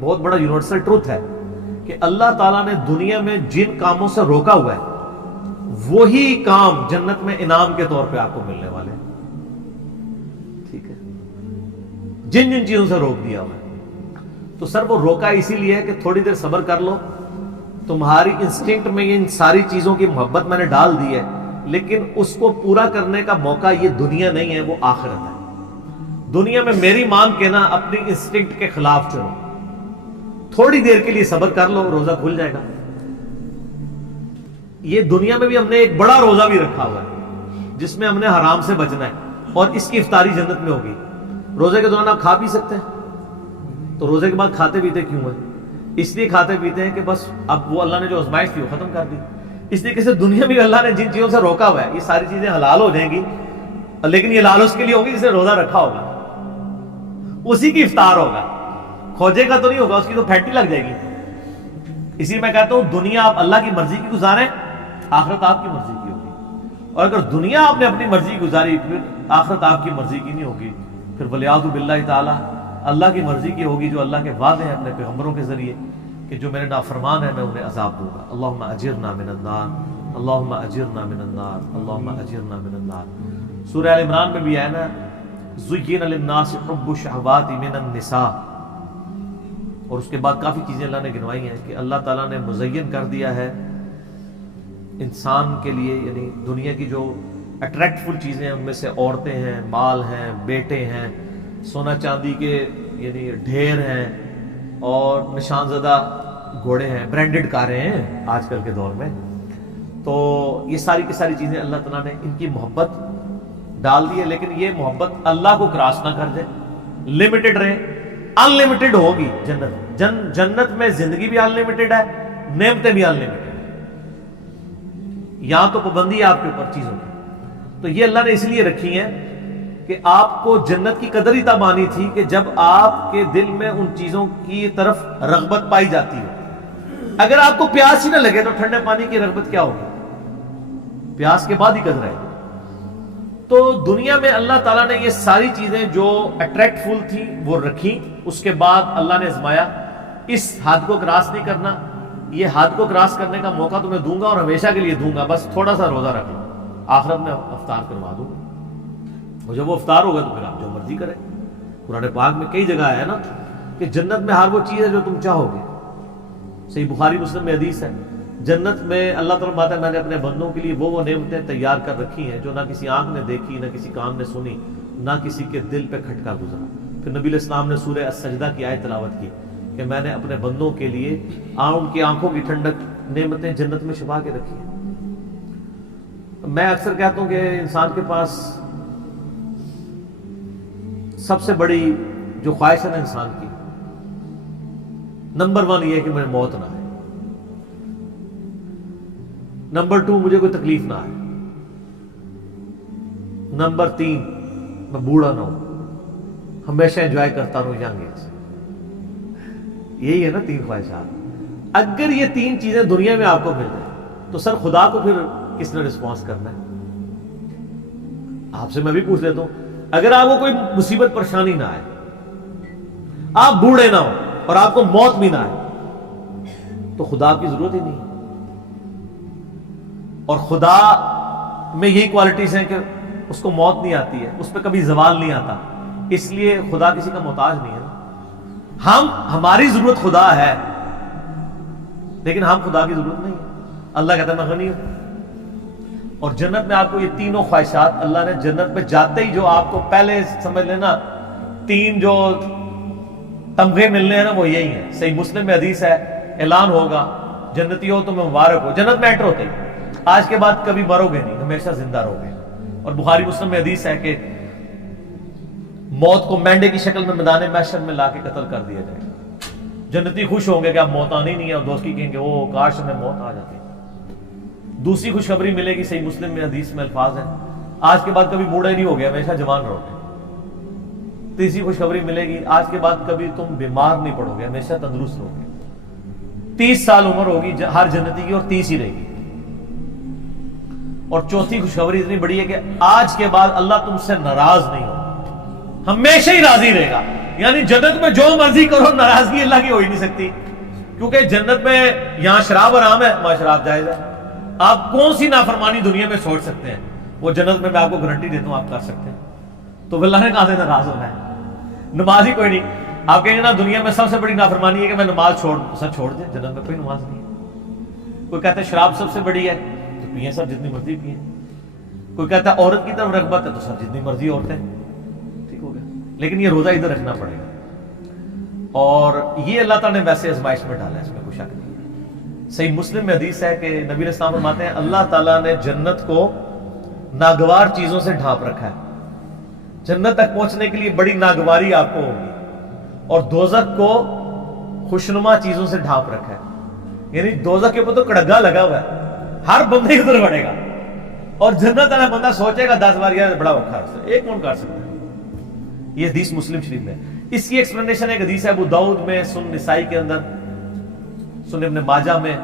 بہت بڑا universal truth ہے کہ اللہ تعالیٰ نے دنیا میں جن کاموں سے روکا ہوا ہے وہی کام جنت میں انعام کے طور پہ آپ کو ملنے والے ہیں. ٹھیک ہے, جن جن چیزوں سے روک دیا ہوا ہے, تو سر وہ روکا اسی لیے ہے کہ تھوڑی دیر صبر کر لو, تمہاری انسٹنکٹ میں ان ساری چیزوں کی محبت میں نے ڈال دی ہے, لیکن اس کو پورا کرنے کا موقع یہ دنیا نہیں ہے, وہ آخرت ہے. دنیا میں میری مان کے نا اپنی انسٹنکٹ کے خلاف چلو, تھوڑی دیر کے لیے صبر کر لو, روزہ کھل جائے گا. یہ دنیا میں بھی ہم نے ایک بڑا روزہ بھی رکھا ہوا ہے جس میں ہم نے حرام سے بچنا ہے, اور اس کی افطاری جنت میں ہوگی. روزے کے دوران آپ کھا پی سکتے ہیں, تو روزے کے بعد کھاتے پیتے کیوں ہیں؟ اس لیے کھاتے پیتے ہیں کہ بس اب وہ اللہ نے جو آزمائش تھی وہ ختم کر دی. اس لیے کہ دنیا میں اللہ نے جن چیزوں سے روکا ہوا ہے یہ ساری چیزیں حلال ہو جائیں گی, لیکن یہ لال اس کے لیے ہوگی جس نے روزہ رکھا ہوگا, اسی کی افطار ہوگا. کھوجے کا تو نہیں ہوگا, اس کی تو پھیٹی لگ جائے گی. اسی میں کہتا ہوں دنیا آپ اللہ کی مرضی کی گزاریں, آخرت آپ کی مرضی کی ہوگی. اور اگر دنیا آپ نے اپنی مرضی کی گزاری پھر آخرت آپ کی مرضی کی نہیں ہوگی, پھر ولیعوذ باللہ تعالی اللہ کی مرضی کی ہوگی, جو اللہ کے وعدے ہیں اپنے پیغمبروں کے ذریعے کہ جو میرے نافرمان ہیں میں انہیں عذاب دوں گا. اللہم اجرنا من النار, اللہم اجرنا من النار, اللہم اجرنا من النار. سورہ آل عمران میں بھی ہے نا, زُيِّنَ لِلنَّاسِ حُبُّ الشَّهَوَاتِ مِنَ النِّسَاءِ, اور اس کے بعد کافی چیزیں اللہ نے گنوائی ہیں کہ اللہ تعالیٰ نے مزین کر دیا ہے انسان کے لیے, یعنی دنیا کی جو اٹریکٹفل چیزیں ہیں ان میں سے عورتیں ہیں, مال ہیں, بیٹے ہیں, سونا چاندی کے یعنی ڈھیر ہیں, اور نشان زدہ گھوڑے ہیں, برانڈڈ کاریں ہیں آج کل کے دور میں. تو یہ ساری کی ساری چیزیں اللہ تعالیٰ نے ان کی محبت ڈال دی ہے, لیکن یہ محبت اللہ کو کراس نہ کر دے, لمیٹڈ رہے. ان لمیٹڈ ہوگی جنت, جنت میں زندگی بھی ان لمیٹڈ ہے, نعمتیں بھی ان لمیٹڈ ہیں. یہاں تو پابندی ہے آپ کے اوپر چیزوں کی, تو یہ اللہ نے اس لیے رکھی ہیں کہ آپ کو جنت کی قدر ہی تب آنی تھی کہ جب آپ کے دل میں ان چیزوں کی طرف رغبت پائی جاتی ہو. اگر آپ کو پیاس ہی نہ لگے تو ٹھنڈے پانی کی رغبت کیا ہوگی؟ پیاس کے بعد ہی قدر ہے. تو دنیا میں اللہ تعالیٰ نے یہ ساری چیزیں جو اٹریکٹفل تھیں وہ رکھی, اس کے بعد اللہ نے آزمایا اس حد کو کراس نہیں کرنا, یہ حد کو کراس کرنے کا موقع تمہیں دوں گا اور ہمیشہ کے لیے دوں گا, بس تھوڑا سا روزہ رکھ لو, آخرت میں افطار کروا دوں گا. اور جب وہ افطار ہوگا تو پھر آپ جو مرضی کریں. قرآن پاک میں کئی جگہ ہے نا کہ جنت میں ہر وہ چیز ہے جو تم چاہو گے. صحیح بخاری مسلم میں حدیث ہے, جنت میں اللہ تعالیٰ بات ہے میں نے اپنے بندوں کے لیے وہ نعمتیں تیار کر رکھی ہیں جو نہ کسی آنکھ نے دیکھی, نہ کسی کان نے سنی, نہ کسی کے دل پہ کھٹکا گزرا. پھر نبی علیہ السلام نے سورہ السجدہ کی آیت تلاوت کی کہ میں نے اپنے بندوں کے لیے ان کی آنکھوں کی ٹھنڈک نعمتیں جنت میں چھپا کے رکھی ہیں. میں اکثر کہتا ہوں کہ انسان کے پاس سب سے بڑی جو خواہش ہے نا انسان کی, نمبر 1 یہ ہے کہ مجھے موت نہ آئے, نمبر 2 مجھے کوئی تکلیف نہ آئے, نمبر 3 میں بوڑھا نہ ہوں, ہمیشہ انجوائے کرتا رہوں ینگ ایج. یہی ہے نا 3 خواہشات. اگر یہ 3 چیزیں دنیا میں آپ کو مل جائیں تو سر خدا کو پھر کس نے رسپانس کرنا ہے؟ آپ سے میں بھی پوچھ لیتا ہوں, اگر آپ کو کوئی مصیبت پریشانی نہ آئے, آپ بوڑھے نہ ہو اور آپ کو موت بھی نہ آئے, تو خدا کی ضرورت ہی نہیں. اور خدا میں یہی کوالٹیز ہیں کہ اس کو موت نہیں آتی ہے, اس پہ کبھی زوال نہیں آتا, اس لیے خدا کسی کا محتاج نہیں ہے. ہماری ضرورت خدا ہے لیکن ہم خدا کی ضرورت نہیں ہے. اللہ کہتا ہے میں غنی ہوں. اور جنت میں آپ کو یہ تینوں خواہشات اللہ نے جنت میں جاتے ہی جو آپ کو پہلے سمجھ لینا 3 جو تمغے ملنے ہیں نا وہ یہی ہیں. صحیح مسلم میں حدیث ہے, اعلان ہوگا جنتی ہو تمہیں مبارک ہو. جنت میں انٹر ہوتے ہی آج کے بعد کبھی مرو گے نہیں, ہمیشہ زندہ رہو گے. اور بخاری مسلم میں حدیث ہے کہ موت کو مینڈے کی شکل میں میدان محشر میں لا کے قتل کر دیا جائے گا. جنتی خوش ہوں گے کہ اب موت آنی نہیں ہے, اور دوست کی کہیں گے وہ کاش ہمیں موت آ جاتی. دوسری خوشخبری ملے گی, صحیح مسلم میں حدیث میں الفاظ ہیں, آج کے بعد کبھی بوڑھے نہیں ہو گے, ہمیشہ جوان رہو گے. تیسری خوشخبری ملے گی, آج کے بعد کبھی تم بیمار نہیں پڑو گے, ہمیشہ تندرست رہو گے. 30 سال عمر ہوگی ہر جنتی کی اور 30 ہی رہے گی. اور چوتھی خوشخبری اتنی بڑی ہے کہ آج کے بعد اللہ تم سے ناراض نہیں ہوگا, ہمیشہ ہی راضی رہے گا. یعنی جنت میں جو مرضی کرو ناراضگی اللہ کی ہو ہی نہیں سکتی، کیونکہ جنت میں یہاں شراب حرام ہے، وہاں شراب جائز ہے. آپ کون سی نافرمانی دنیا میں سوچ سکتے ہیں، وہ جنت میں آپ کو گارنٹی دیتا ہوں آپ کر سکتے ہیں. تو اللہ نے کہاں سے ناراض ہونا ہے؟ نماز ہی کوئی نہیں. آپ کہیں گے نا دنیا میں سب سے بڑی نافرمانی ہے کہ میں نماز چھوڑ دیں، جنت میں کوئی نماز نہیں ہے. کوئی کہتا ہے شراب سب سے بڑی ہے تو پئیں سب جتنی مرضی پئیں. کوئی کہتا ہے عورت کی طرف رغبت ہے تو سب جتنی مرضی عورتیں. ٹھیک ہو گیا، لیکن یہ روزہ ادھر رکھنا پڑے گا. اور یہ اللہ تعالیٰ نے ویسے آزمائش میں ڈالا ہے، اس میں کوئی شک نہیں ہے. صحیح مسلم میں حدیث ہے کہ نبی علیہ السلام فرماتے ہیں اللہ تعالیٰ نے جنت کو ناگوار چیزوں سے ڈھانپ رکھا ہے. جنت تک پہنچنے کے لیے بڑی ناگواری آپ کو ہوگی، اور دوزخ کو خوشنما چیزوں سے ڈھانپ رکھا ہے. یعنی دوزخ کے اوپر تو کڑگا لگا ہوا ہے، ہر بندے ادھر بڑھے گا، اور جنت والا بندہ سوچے گا 10 بار یار بڑا اوکھا ہے، ایک کون کر سکتا ہے. یہ حدیث مسلم شریف میں. اس کی ایکسپلینیشن ایک حدیث ہے ابو داؤد میں، سنن نسائی کے اندر، سنن ابن ماجہ میں،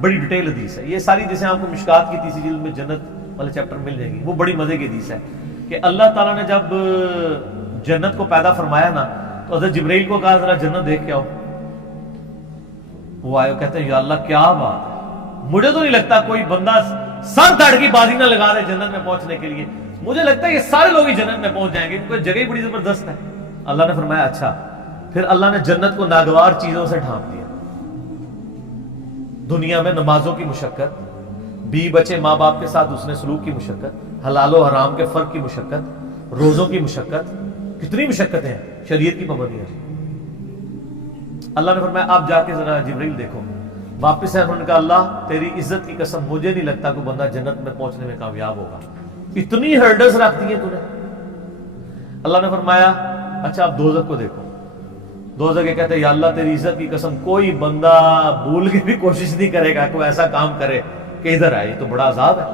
بڑی ڈیٹیل حدیث ہے. یہ ساری جیسے آپ کو مشکات کی تیسری جلد میں جنت والے چیپٹر مل جائے گی، وہ بڑی مزے کی حدیث ہے کہ اللہ تعالیٰ نے جب جنت کو پیدا فرمایا نا تو حضرت جبرائیل کو کہا ذرا جنت دیکھ کے آؤ. وہ آئے کہتے ہیں یا اللہ کیا بات ہے، مجھے تو نہیں لگتا کوئی بندہ سر دھڑ کی بازی نہ لگا دے جنت میں پہنچنے کے لیے. مجھے لگتا ہے یہ سارے لوگ ہی جنت میں پہنچ جائیں گے کیونکہ جگہ بڑی زبردست ہے. اللہ نے فرمایا اچھا. پھر اللہ نے جنت کو ناگوار چیزوں سے ڈھانپ دیا. دنیا میں نمازوں کی مشقت، بیوی بچے ماں باپ کے ساتھ اس نے سلوک کی مشقت، حلال و حرام کے فرق کی مشقت، روزوں کی مشقت، کتنی مشقتیں ہیں، شریعت کی پابندیاں. اللہ نے فرمایا آپ جا کے ذرا جبرائیل دیکھو. واپس ہے، انہوں نے کہا اللہ تیری عزت کی قسم مجھے نہیں لگتا کوئی بندہ جنت میں پہنچنے میں کامیاب ہوگا، اتنی ہرڈلز رکھ دی ہیں تو نے. اللہ نے فرمایا اچھا آپ دوزخ کو دیکھو. دوزخ یہ کہتے ہیں یا اللہ تیری عزت کی قسم کوئی بندہ بھول کے بھی کوشش نہیں کرے گا کوئی ایسا کام کرے کہ ادھر آئے، تو بڑا عذاب ہے.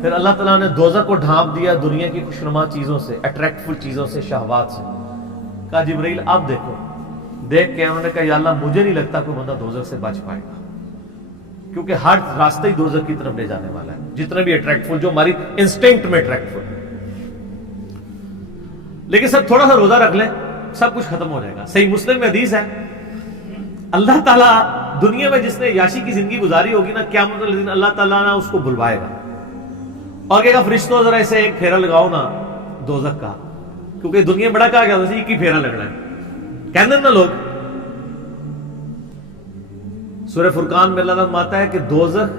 پھر اللہ تعالیٰ نے دوزخ کو ڈھانپ دیا دنیا کی خوشنما چیزوں سے، اٹریکٹفل چیزوں سے، شہوات سے. کہا جبرائیل آپ دیکھو. دیکھ کے انہوں نے کہا یا اللہ مجھے نہیں لگتا کوئی بندہ دوزخ سے بچ پائے گا، کیونکہ ہر راستہ ہی دوزخ کی طرف لے جانے والا ہے، جتنے بھی اٹریکٹفل، جو ہماری انسٹنکٹ میں اٹریکٹفل. لیکن سب تھوڑا سا روزہ رکھ لیں سب کچھ ختم ہو جائے گا. صحیح مسلم میں حدیث ہے اللہ تعالیٰ دنیا میں جس نے یاشی کی زندگی گزاری ہوگی نا، قیامت والے دن اللہ تعالیٰ نا اس کو بلوائے گا اور کہے گا فرشتوں ذرا اسے ایک پھیرا لگاؤ نا دوزخ کا، کیونکہ دنیا بڑا کہا گیا ایک ہی پھیرا لگنا ہے. کہنے نا لوگ. سورہ فرقان میں اللہ تعالیٰ فرماتا ہے کہ دوزخ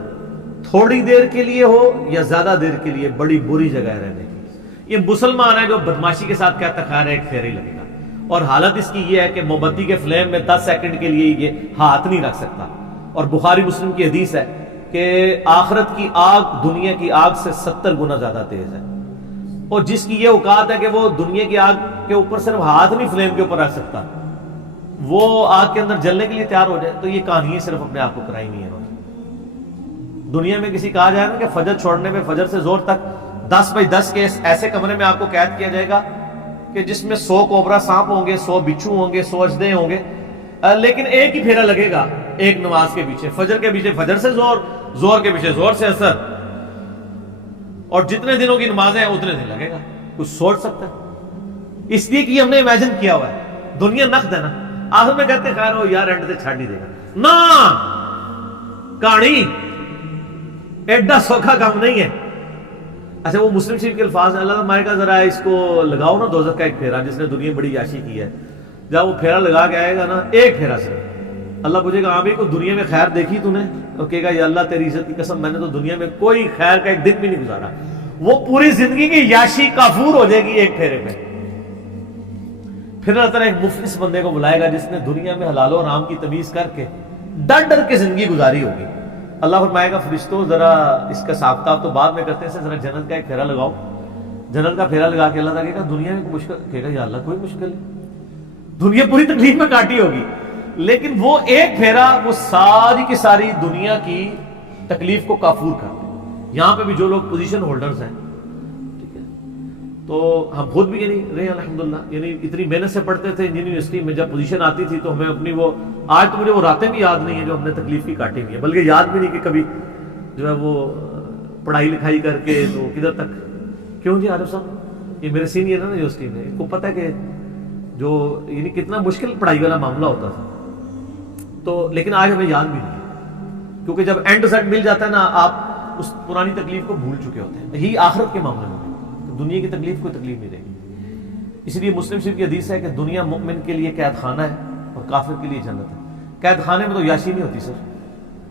تھوڑی دیر کے لیے ہو یا زیادہ دیر کے لیے بڑی بری جگہ ہے رہنے کی. یہ مسلمان ہے جو بدماشی کے ساتھ کہتا خیر ایک پھیرا ہی لگے گا، اور حالت اس کی یہ ہے کہ موم بتی کے فلیم میں 10 سیکنڈ کے لیے یہ ہاتھ نہیں رکھ سکتا. اور بخاری مسلم کی حدیث ہے کہ آخرت کی آگ دنیا کی آگ سے 70 گنا زیادہ تیز ہے، اور جس کی یہ اوقات ہے کہ وہ دنیا کی آگ کے اوپر صرف ہاتھ نہیں فلیم کے اوپر رکھ سکتا، وہ آگ کے اندر جلنے کے لیے تیار ہو جائے. تو یہ کہانی صرف اپنے آپ کو کرائی نہیں ہے انہوں نے. دنیا میں کسی کہا جائے نا کہ فجر چھوڑنے میں فجر سے زور تک 10 بائی 10 کے ایسے کمرے میں آپ کو قید کیا جائے گا کہ جس میں 100 کوبرا سانپ ہوں گے، 100 بچھو ہوں گے، 100 اژدھے ہوں گے، لیکن ایک ہی پھیرا لگے گا ایک نماز کے پیچھے. فجر کے پیچھے فجر سے زور، زور کے پیچھے زور سے اثر، اور جتنے دنوں کی نمازیں ہیں اتنے دن لگے گا. کچھ سوچ سکتا ہے؟ اس لیے کہ ہم نے امیجن کیا ہوا ہے. دنیا نقد ہے نا، آخر میں کہتے خیر ہو یار اینڈ سے چھاڑ نہیں دے گا نا، کہانی ایڈا سوکھا کام نہیں ہے. اچھا وہ مسلم شریف کے الفاظ ہیں اللہ تعالیٰ کا ذرا اس کو لگاؤ نا دوزخ کا ایک پھیرا، جس نے دنیا میں بڑی عیاشی کی ہے. جب وہ پھیرا لگا کے آئے گا نا ایک پھیرا سے، اللہ پوچھے گا ہاں بھی کوئی دنیا میں خیر دیکھی تو نے؟ اور کہے گا یا اللہ تیری عزت کی قسم میں نے تو دنیا میں کوئی خیر کا ایک دن بھی نہیں گزارا. وہ پوری زندگی کی یاشی کافور ہو جائے گی ایک پھیرے پہ. پھر اللہ تعالیٰ ایک مفلس بندے کو بلائے گا جس نے دنیا میں حلال و حرام کی تمیز کر کے ڈر ڈر کے زندگی گزاری ہوگی. اللہ فرمائے گا فرشتوں ذرا اس کا حساب کتاب تو بعد میں کرتے ہیں، ذرا جنت کا ایک پھیرا لگاؤ. جنت کا پھیرا لگا کے اللہ تعالیٰ کہے گا دنیا میں کوئی مشکل، کہے گا یا اللہ کوئی مشکل نہیں، دنیا پوری تکلیف میں کاٹی ہوگی، لیکن وہ ایک پھیرا وہ ساری کی ساری دنیا کی تکلیف کو کافور کر دے. یہاں پہ بھی جو لوگ پوزیشن ہولڈرز ہیں، ٹھیک ہے، تو ہم خود بھی یعنی رہے الحمدللہ، یعنی اتنی محنت سے پڑھتے تھے انجینئرنگ یونیورسٹی میں، جب پوزیشن آتی تھی تو ہمیں اپنی وہ آج تو مجھے وہ راتیں بھی یاد نہیں ہیں جو ہم نے تکلیف کی کاٹی ہوئی ہے، بلکہ یاد بھی نہیں کہ کبھی جو ہے وہ پڑھائی لکھائی کر کے تو کدھر تک. کیوں جی عارف صاحب یہ میرے سینئر ہے نا یونیورسٹی میں، ان کو پتہ ہے کہ جو یعنی کتنا مشکل پڑھائی والا معاملہ ہوتا تھا. تو لیکن آج ہمیں یاد بھی نہیں ہے، کیونکہ جب اینڈ رزلٹ مل جاتا ہے نا آپ اس پرانی تکلیف کو بھول چکے ہوتے ہیں. یہی آخرت کے معاملے میں دنیا کی تکلیف کوئی تکلیف نہیں رہے گی. اس لیے مسلم شریف کی حدیث ہے کہ دنیا مومن کے لیے قید خانہ ہے اور کافر کے لیے جنت ہے. قید خانے میں تو یاشی نہیں ہوتی سر.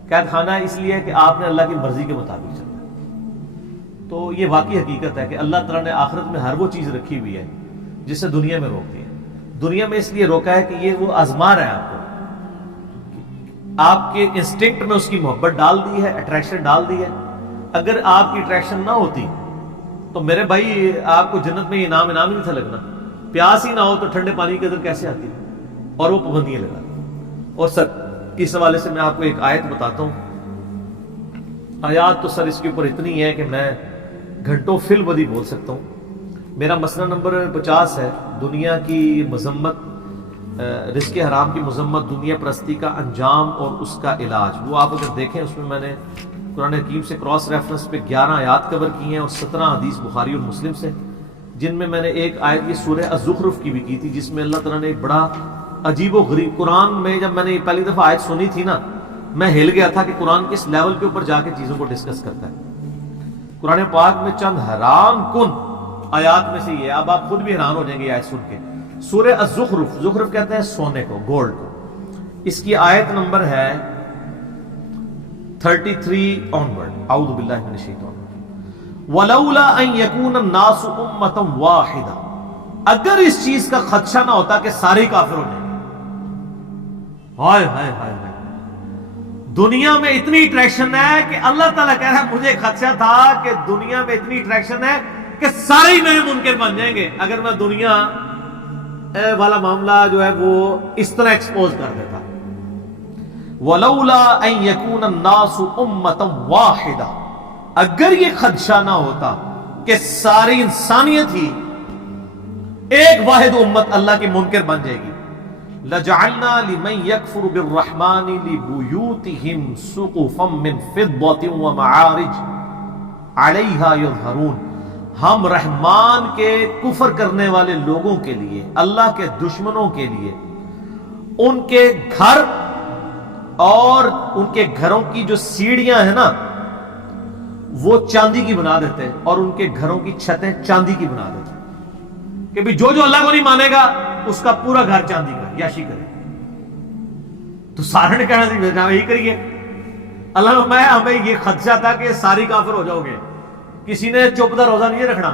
قید خانہ اس لیے کہ آپ نے اللہ کی مرضی کے مطابق چلنا ہے. تو یہ واقعی حقیقت ہے کہ اللہ تعالیٰ نے آخرت میں ہر وہ چیز رکھی ہوئی ہے جس سے دنیا میں روک دیا. دنیا میں اس لیے روکا ہے کہ یہ وہ آزما رہا ہے آپ کو، آپ کے انسٹنکٹ میں اس کی محبت ڈال دی ہے، اٹریکشن ڈال دی ہے. اگر آپ کی اٹریکشن نہ ہوتی تو میرے بھائی آپ کو جنت میں انعام ہی نہیں تھا لگنا. پیاس ہی نہ ہو تو ٹھنڈے پانی کی قدر کیسے آتی؟ اور وہ پابندیاں لگا. اور سر اس حوالے سے میں آپ کو ایک آیت بتاتا ہوں. آیات تو سر اس کے اوپر اتنی ہے کہ میں گھنٹوں فی البدی بول سکتا ہوں. میرا مسئلہ نمبر 50 ہے، دنیا کی مذمت، رزق حرام کی مذمت، دنیا پرستی کا انجام اور اس کا علاج. وہ آپ اگر دیکھیں اس میں نے قرآن حکیم سے کراس ریفرنس پہ 11 آیات کور کی ہیں اور 17 حدیث بخاری اور مسلم سے، جن میں نے ایک آیت یہ سورہ الزخرف کی بھی کی تھی، جس میں اللہ تعالیٰ نے ایک بڑا عجیب و غریب قرآن میں، جب میں نے پہلی دفعہ آیت سنی تھی نا میں ہل گیا تھا کہ قرآن کس لیول کے اوپر جا کے چیزوں کو ڈسکس کرتا ہے. قرآن پاک میں چند حیران کن آیات میں سے یہ، اب آپ خود بھی حیران ہو جائیں گے آیت سن کے. سورہ الزخرف، زخرف کہتے ہیں سونے کو، گولڈ کو. اس کی آیت نمبر ہے 33 آنورڈ. اعوذ باللہ من الشیطان الرجیم. ولولا ان یکون الناس امۃ واحدہ، اگر اس چیز کا خدشہ نہ ہوتا کہ سارے کافر ہو جائیں گے. ہائے ہائے ہائے ہائے، دنیا میں اتنی اٹریکشن ہے کہ اللہ تعالیٰ کہہ رہا ہے مجھے خدشہ تھا کہ دنیا میں اتنی اٹریکشن ہے کہ سارے ہی میرے منکر بن جائیں گے اگر میں دنیا والا معاملہ جو ہے وہ اس طرح ایکسپوز کر دیتا. وَلَوْلَا أَن يَكُونَ النَّاسُ أُمَّةً وَاحِدَةً، اگر یہ خدشہ نہ ہوتا کہ ساری انسانیت ہی ایک واحد امت اللہ کی منکر بن جائے گی. لَجَعَلْنَا لِمَن يَكْفُرُ بِالرَّحْمَنِ لِبُيُوتِهِمْ سُقُفًا مِّن فِضَّةٍ وَمَعَارِجَ عَلَيْهَا يَظْهَرُونَ، ہم رحمان کے کفر کرنے والے لوگوں کے لیے، اللہ کے دشمنوں کے لیے، ان کے گھر اور ان کے گھروں کی جو سیڑھیاں ہیں نا وہ چاندی کی بنا دیتے، اور ان کے گھروں کی چھتیں چاندی کی بنا دیتے کہ بھی جو اللہ کو نہیں مانے گا اس کا پورا گھر چاندی کا یاشی کرے. تو سارے نے کہنا تھی یہی کریے. اللہ میں ہمیں یہ خدشہ تھا کہ ساری کافر ہو جاؤ گے. کسی نے چوپ دا روزہ نہیں رکھنا.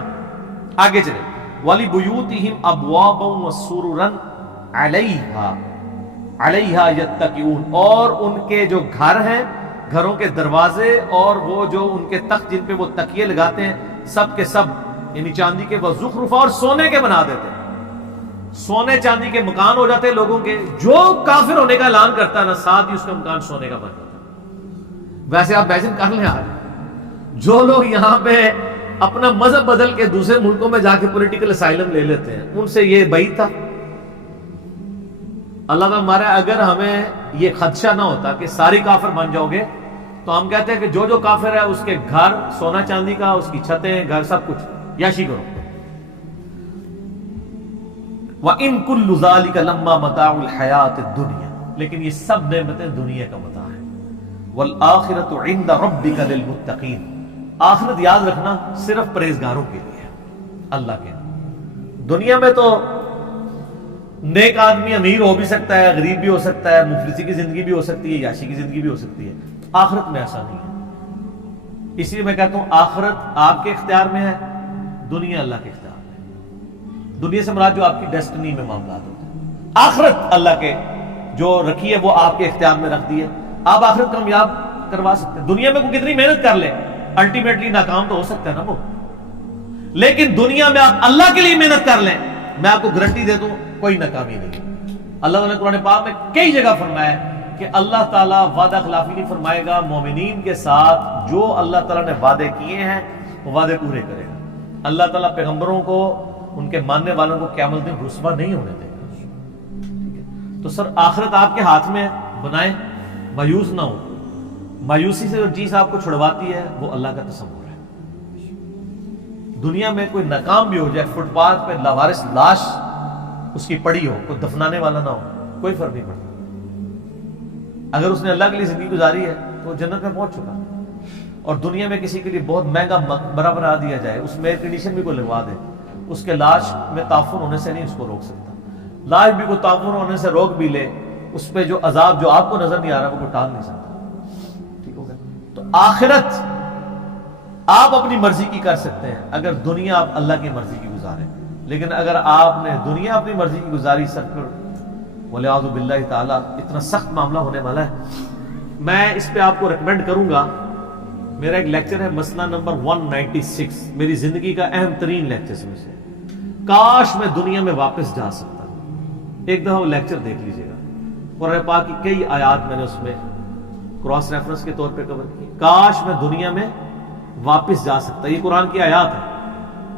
آگے چلے. وَلِبُيُوتِهِمْ أَبْوَابًا وَسُرُرًا عَلَيْهَا يَتَّكِئُونَ، اور ان کے جو گھر ہیں، گھروں کے دروازے اور وہ جو ان کے تخت جن پہ وہ تکیے لگاتے ہیں، سب کے سب یعنی چاندی کے، وَزُخْرُفًا، اور سونے کے بنا دیتے ہیں. سونے چاندی کے مکان ہو جاتے ہیں لوگوں کے. جو کافر ہونے کا اعلان کرتا ہے نا ساتھ ہی اس کا مکان سونے کا بن جاتا ہے. ویسے آپ امیجن کر لیں آج جو لوگ یہاں پہ اپنا مذہب بدل کے دوسرے ملکوں میں جا کے پولیٹیکل اسائلم لے لیتے ہیں، ان سے یہ بعید تھا. اللہ تعالیٰ ہمارا اگر ہمیں یہ خدشہ نہ ہوتا کہ ساری کافر بن جاؤ گے تو ہم کہتے ہیں کہ جو کافر ہے اس کے گھر سونا چاندی کا، اس کی چھتیں، گھر سب کچھ یاشی کرو. وَإِن كُلُّ ذَلِكَ لَمَّا مَتَاعُ الْحَيَاةِ الدُّنْيَا، لیکن یہ سب نعمتیں دنیا کا متاع ہیں. وَالْآخِرَةُ عِنْدَ رَبِّكَ لِلْمُتَّقِينَ، آخرت یاد رکھنا صرف پرہیزگاروں کے لیے اللہ کے. دنیا میں تو نیک آدمی امیر ہو بھی سکتا ہے، غریب بھی ہو سکتا ہے، مفلسی کی زندگی بھی ہو سکتی ہے، یاشی کی زندگی بھی ہو سکتی ہے. آخرت میں ایسا نہیں ہے. اس لیے میں کہتا ہوں آخرت آپ کے اختیار میں ہے، دنیا اللہ کے اختیار میں ہے. دنیا سے مراد جو آپ کی ڈیسٹنی میں معاملات ہوتے ہیں، آخرت اللہ کے جو رکھی ہے وہ آپ کے اختیار میں رکھ دی ہے. آپ آخرت کامیاب کروا سکتے ہیں. دنیا میں کوئی کتنی محنت کر لے الٹیمیٹلی ناکام تو ہو سکتا ہے نا وہ، لیکن دنیا میں آپ اللہ کے لیے محنت کر لیں، میں آپ کو گارنٹی دے دوں کوئی ناکامی نہیں. اللہ تعالیٰ نے قرآن پاک میں کئی جگہ فرمایا کہ اللہ تعالیٰ وعدہ خلافی نہیں فرمائے گا. مومنین کے ساتھ جو اللہ تعالیٰ نے وعدے کیے ہیں وہ وعدے پورے کرے گا. اللہ تعالیٰ پیغمبروں کو، ان کے ماننے والوں کو قیامت میں رسوا نہیں ہونے دے گا. ٹھیک ہے، تو سر آخرت آپ کے ہاتھ میں بنائیں، مایوس نہ ہو. مایوسی سے جو چیز آپ کو چھڑواتی ہے وہ اللہ کا تصور ہے. دنیا میں کوئی ناکام بھی ہو جائے، فٹ پاتھ پہ لاوارث لاش اس کی پڑی ہو، کوئی دفنانے والا نہ ہو، کوئی فرق نہیں پڑتا. اگر اس نے اللہ کے لیے زندگی گزاری ہے تو وہ جنت میں پہنچ چکا. اور دنیا میں کسی کے لیے بہت مہنگا مقبرہ بنا دیا جائے، اس میں ایئر کنڈیشن بھی کوئی لگوا دے، اس کے لاش میں تعفن ہونے سے نہیں اس کو روک سکتا. لاش بھی کوئی تعفن ہونے سے روک بھی لے، اس پہ جو عذاب جو آپ کو نظر نہیں آ رہا وہ کوئی ٹال نہیں سکتا. ٹھیک ہو گیا؟ تو آخرت آپ اپنی مرضی کی کر سکتے ہیں اگر دنیا آپ اللہ کی مرضی کی گزاریں. لیکن اگر آپ نے دنیا اپنی مرضی کی گزاری سب پر وَلِعَاذُ بِاللَّهِ تعالیٰ اتنا سخت معاملہ ہونے والا ہے. میں اس پہ آپ کو ریکمینڈ کروں گا، میرا ایک لیکچر ہے مسئلہ نمبر 196، میری زندگی کا اہم ترین لیکچر میں سے. کاش میں دنیا میں واپس جا سکتا. ایک دفعہ وہ لیکچر دیکھ لیجئے گا. قرآن پاک کی کئی آیات میں نے اس میں کراس ریفرنس کے طور پہ کور کی. کاش میں دنیا میں واپس جا سکتا. یہ قرآن کی آیات ہے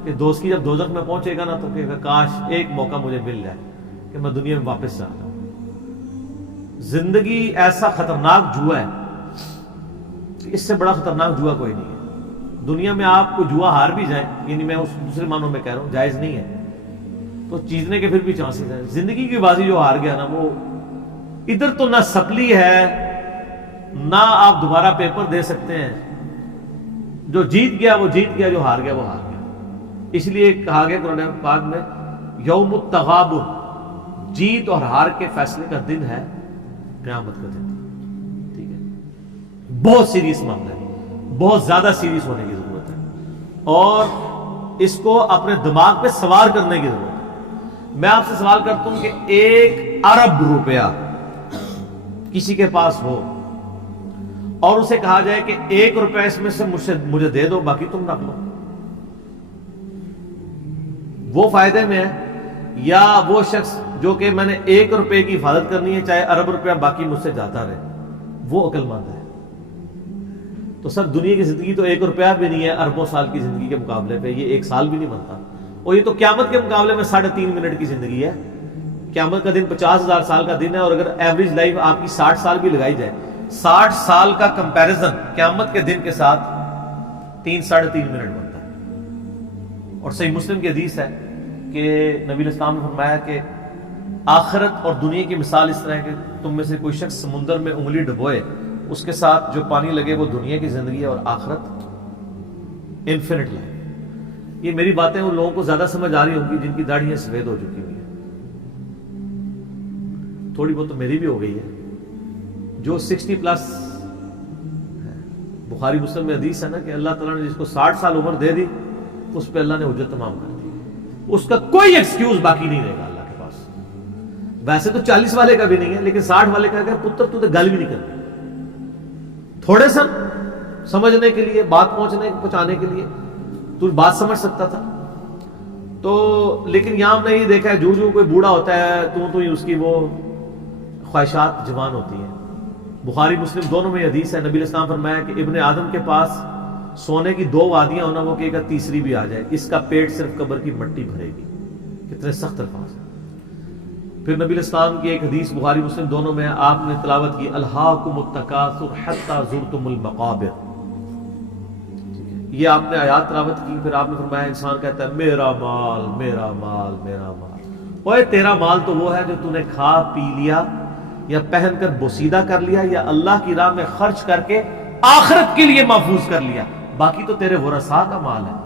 کہ دوست کی جب دوزخ میں پہنچے گا نا تو کہے گا کاش ایک موقع مجھے مل جائے کہ میں دنیا میں واپس جاتا ہوں. زندگی ایسا خطرناک جوا ہے، اس سے بڑا خطرناک جوا کوئی نہیں ہے. دنیا میں آپ کو جوا ہار بھی جائیں، یعنی میں اس دوسرے معنوں میں کہہ رہا ہوں جائز نہیں ہے، تو جیتنے کے پھر بھی چانسز ہیں. زندگی کی بازی جو ہار گیا نا وہ ادھر تو نہ سپلی ہے نہ آپ دوبارہ پیپر دے سکتے ہیں. جو جیت گیا وہ جیت گیا، جو ہار گیا وہ ہار گیا. اس لیے کہا گیا قرآن پاک میں یوم التغابن، جیت اور ہار کے فیصلے کا دن ہے قیامت کا دن. ٹھیک ہے؟ بہت سیریس معاملہ ہے، بہت زیادہ سیریس ہونے کی ضرورت ہے اور اس کو اپنے دماغ پہ سوار کرنے کی ضرورت ہے. میں آپ سے سوال کرتا ہوں کہ 1 ارب روپیہ کسی کے پاس ہو اور اسے کہا جائے کہ 1 روپیہ اس میں سے مجھے دے دو، باقی تم رکھ لو، وہ فائدے میں ہے یا وہ شخص جو کہ میں نے 1 روپے کی حفاظت کرنی ہے چاہے ارب روپیہ باقی مجھ سے جاتا رہے، وہ عقل مند ہے؟ تو سر دنیا کی زندگی تو 1 روپیہ بھی نہیں ہے اربوں سال کی زندگی کے مقابلے پہ. یہ 1 سال بھی نہیں بنتا، اور یہ تو قیامت کے مقابلے میں 3.5 منٹ کی زندگی ہے. قیامت کا دن 50,000 سال کا دن ہے، اور اگر ایوریج لائف آپ کی 60 سال بھی لگائی جائے، 60 سال کا کمپیریزن قیامت کے دن کے ساتھ 3-3.5 منٹ بنتا ہے. اور صحیح مسلم کی حدیث ہے کہ نبی علیہ السلام نے فرمایا کہ آخرت اور دنیا کی مثال اس طرح ہے کہ تم میں سے کوئی شخص سمندر میں انگلی ڈبوئے، اس کے ساتھ جو پانی لگے وہ دنیا کی زندگی ہے اور آخرت انفینٹ لائف. یہ میری باتیں ان لوگوں کو زیادہ سمجھ آ رہی ہوں گی جن کی داڑھیاں سفید ہو چکی ہوئی ہیں. تھوڑی بہت تو میری بھی ہو گئی ہے. جو 60 پلس ہے، بخاری مسلم میں حدیث ہے نا کہ اللہ تعالیٰ نے جس کو 60 سال عمر دے دی اس پہ اللہ نے حجت تمام کر دی. اس کا کوئی ایکسکیوز باقی نہیں رہے گا اللہ کے پاس. ویسے تو 40 والے کا بھی نہیں ہے، لیکن 60 والے کا کہ پتر تو گل بھی نہیں کرتی. تھوڑے سا سمجھنے کے لیے، بات پہنچانے کے لیے تو بات سمجھ سکتا تھا. تو لیکن یہاں ہم نے یہ دیکھا ہے جو کوئی بوڑھا ہوتا ہے تو ہی اس کی وہ خواہشات جوان ہوتی ہیں. بخاری مسلم دونوں میں حدیث ہے، نبی علیہ السلام فرمایا کہ ابن آدم کے پاس سونے کی 2 وادیاں ہونا، وہ کہے گا تیسری بھی آ جائے، اس کا پیٹ صرف قبر کی مٹی بھرے گی. کتنے سخت الفاظ ہیں. پھر نبی علیہ السلام کی ایک حدیث بخاری مسلم دونوں میں آپ نے تلاوت کی الہاکم التکاثر حتی زرتم المقابر. یہ آپ نے آیات تلاوت کی. پھر آپ نے فرمایا انسان کہتا ہے میرا مال میرا مال میرا مال. اوے تیرا مال تو وہ ہے جو تو نے کھا پی لیا یا پہن کر بوسیدہ کر لیا یا اللہ کی راہ میں خرچ کر کے آخرت کے لیے محفوظ کر لیا، باقی تو تیرے ورثاء کا مال ہے.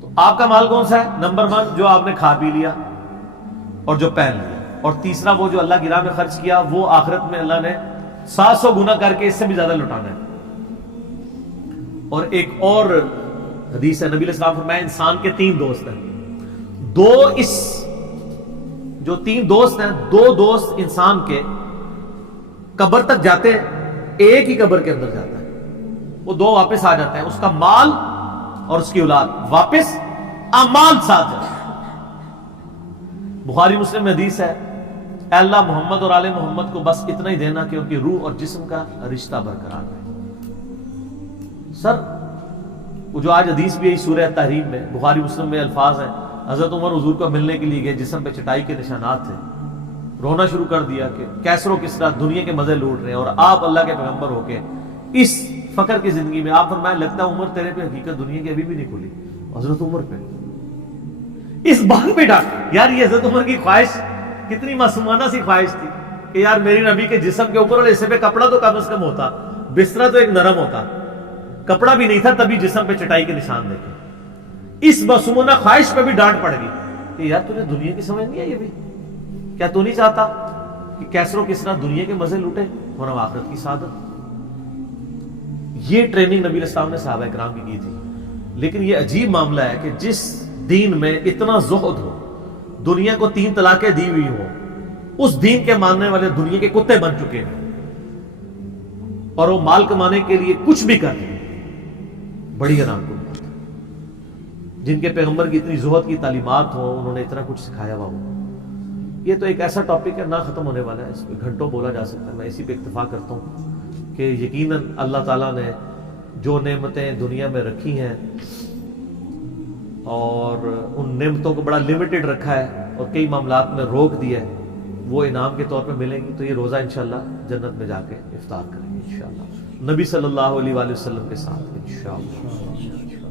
تو آپ کا مال کون سا ہے؟ نمبر 1 جو آپ نے کھا پی لیا اور جو پہن لیا، اور تیسرا وہ جو اللہ کی راہ میں خرچ کیا، وہ آخرت میں اللہ نے 700 گنا کر کے اس سے بھی زیادہ لوٹانا ہے. اور ایک اور حدیث ہے، نبی علیہ السلام فرمایا انسان کے 3 دوست ہیں. جو 3 دوست ہیں، 2 دوست انسان کے قبر تک جاتے ہیں، ایک ہی قبر کے اندر جاتا ہے، وہ 2 واپس آ جاتے ہیں، اس کا مال اور اس کی اولاد واپس اعمال ساتھ جاتے ہیں. بخاری مسلم میں حدیث ہے اے اللہ محمد اور آل محمد کو بس اتنا ہی دینا کہ ان کی روح اور جسم کا رشتہ برقرار رہے. سر وہ جو آج حدیث بھی ہے سورہ تحریم میں، بخاری مسلم میں الفاظ ہیں حضرت عمر حضور کو ملنے کے لیے گئے، جسم پہ چٹائی کے نشانات تھے، رونا شروع کر دیا کہ کیسرو کس طرح دنیا کے مزے لوٹ رہے ہیں اور آپ اللہ کے پیغمبر ہو کے اس فقر کی زندگی میں. آپ فرمایا لگتا ہے عمر تیرے پہ حقیقت دنیا کی ابھی بھی نہیں کھلی. حضرت عمر پہ اس بات پہ ڈانٹ. یار یہ حضرت عمر کی خواہش کتنی معصومانہ سی خواہش تھی کہ یار میری نبی کے جسم کے اوپر والے حصے پہ کپڑا تو کم از کم ہوتا, بستر تو ایک نرم ہوتا, کپڑا بھی نہیں تھا تبھی جسم پہ چٹائی کے نشان دیکھے. اس معصومانہ خواہش پہ بھی ڈانٹ پڑ گئی کہ یار تجھے دنیا کی سمجھ نہیں ہے, یہ بھی کیا تو نہیں چاہتا کہ کیسر و کسرا دنیا کے مزے لوٹے اور ہم آخرت کی سعادت. یہ ٹریننگ نبی علیہ السلام نے صحابہ کرام کی تھی. لیکن یہ عجیب معاملہ ہے کہ جس دین میں اتنا زہد ہو, دنیا کو 3 طلاقیں دی ہوئی ہو, اس دین کے ماننے والے دنیا کے کتے بن چکے ہیں اور وہ مال کمانے کے لیے کچھ بھی کر دیں. بڑی حیران کن بات. جن کے پیغمبر کی اتنی زہد کی تعلیمات ہوں, انہوں نے اتنا کچھ سکھایا ہوا ہو. یہ تو ایک ایسا ٹاپک ہے نہ ختم ہونے والا ہے, اس پہ گھنٹوں بولا جا سکتا ہے. میں اسی پہ اکتفا کرتا ہوں کہ یقیناً اللہ تعالیٰ نے جو نعمتیں دنیا میں رکھی ہیں اور ان نعمتوں کو بڑا لمیٹڈ رکھا ہے اور کئی معاملات میں روک دیا ہے, وہ انعام کے طور پہ ملیں گی. تو یہ روزہ انشاءاللہ جنت میں جا کے افطار کریں گے انشاءاللہ, نبی صلی اللہ علیہ وآلہ وسلم کے ساتھ انشاءاللہ.